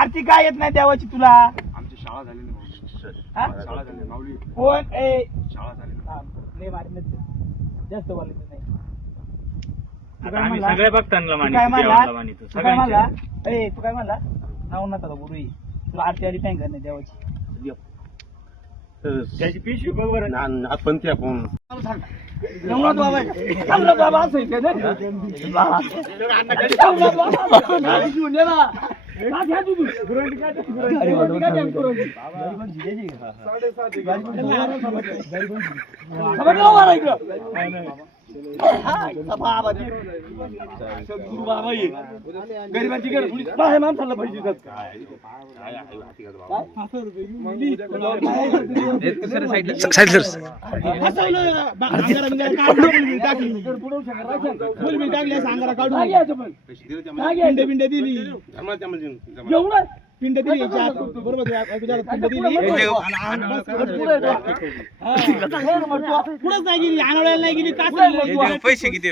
आरती काय येत नाही देवाची तुला? आमची शाळा झालेली हा? शाळा झाली माऊली कोण ए शाळा झाली लय मारले जास्त बोलायचं नाही. आम्ही सगळ्या भक्तांना तू मानितो, काय म्हणला? देवाला मानितो, तू काय म्हणला? सगळ्यांच्या. ए तू काय म्हणला? नाव नका गुरु ये. तुला आरती आली नाही करणे देवाची. त्याची पिशवी बघ बरं. पण ते आपण नवनाथ बाबा आहे. नवनाथ बाबा असं आहे का नाही? नवनाथ बाबा. घेऊन ये ना. का घ्या तुम्ही? गुरुंडी का घ्या? गुरुंडी का घ्या? गुरुंडी. समजलं बाबा इकडं? हा, इथं बाबा ते. सद्गुरू बाबा ये. गरिबांची गरज थोडी बाहेर माणसाला पैसे देतात. काय? 500 रुपये मिळाली. फसवलं. अंगारा काढून टाकली. फुल टाकली सांगारा काढून. पिंड दिली. एवढं पिंड दिली बरोबर पिंड दिली पुढेच नाही गेली आणायला नाही गेली पैसे किती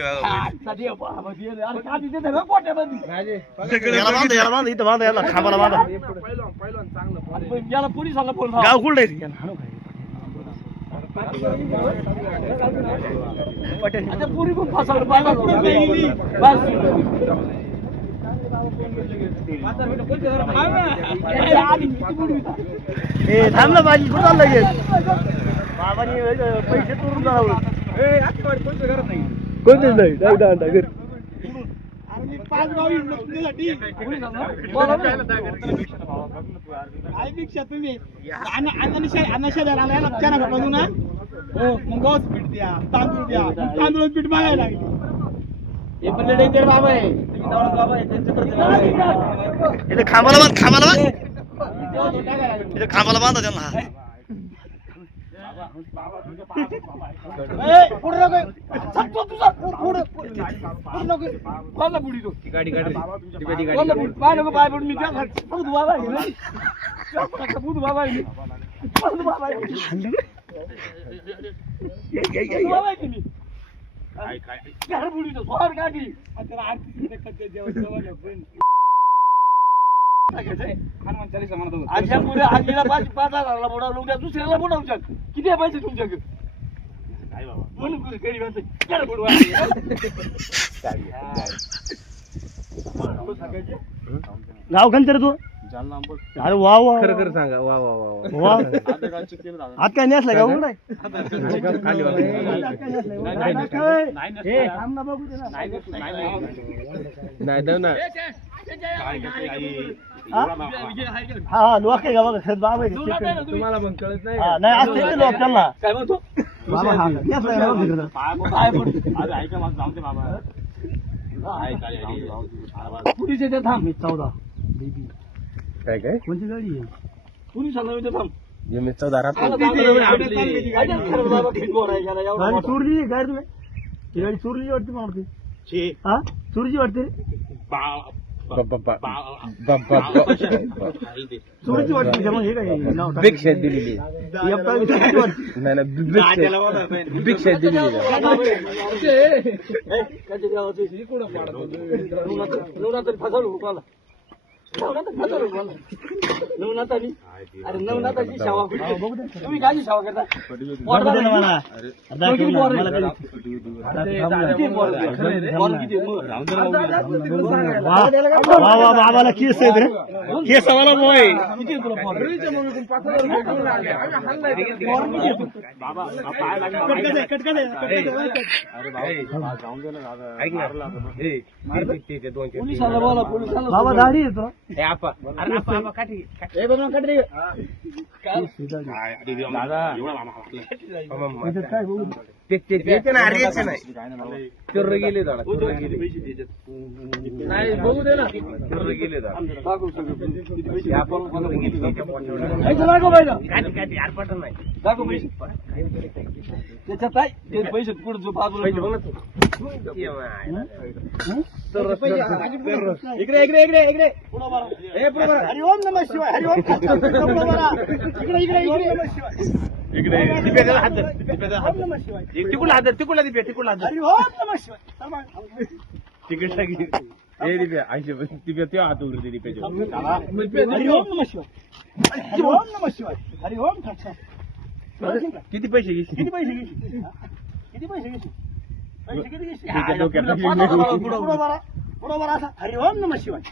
याला पोलिसाला फोन गाव कुठे पुरी पण फसवलं बाबा पुढे नाही गेली थांब ना माझी कुठं चाललं लगेच बाबांनी पैसे चोरून जावं कोणतेच नाही घर तुम्ही ना हो मग गव्हाचं पीठ द्या तांदूळ द्या तांदूळ पीठ मागायला लागले हे पण डेंजर बाबा आहे तुम्ही नवनाथ बाबा आहे त्यांच्याकडे इथे खांबाला बांध इथे खांबाला बांधा त्यांना दुसऱ्याला बोलावशाल किती पैसे तुमच्याकडे गाव कोणतं रे तू अरे वा वा खरं सांगा वा वा वा वा आज काय नेसलं का उघड नाही देव ना हा लोक आहे का बघा बाबा तुम्हाला पण कळत नाही नाही असते ते लोक त्यांना काय म्हणतो बाबा हा नेसलं पुलिस येते थांब 14 काय काय कोणती गाडी आहे पोलिसांना येते थांब मी 14 गाडी चोरली काय तुम्ही ही गाडी चोरली वाटते मला वाटते हा चोरीची वाटते चोरीची वाटते मग हे काय नाव भिक्षा दिलेली भिक्षा दिलेली नवनाथानी अरे नवनाथाची सेवा तुम्ही काय सेवा करता बाबाला केस आहेत रे केस वाला बॉय पोलिसाला बोला पोलिसाला बाबा दाढी येतो गेले नाही बघू दे ना गेले दाखव पैसे त्याच्यात आहे ते पैसे पुढे बाजूला इकडे इकडे इकडे इकडे हरिओम नमः शिवाय हरिओम इकडे इकडे इकडे इकडे तिकडून हात तिकडून दिप्या तिकडून हात हरिओम नमः शिवाय तिकीट हरिओम नमः शिवाय. हरिओम नमः शिवाय. हरिओम ठाकसा. किती पैसे घेशील? किती पैसे घेशील? किती पैसे घेशील? पैसे किती घेशील? डोक्यात पुढं बरा असा हरिओम नमः शिवाय.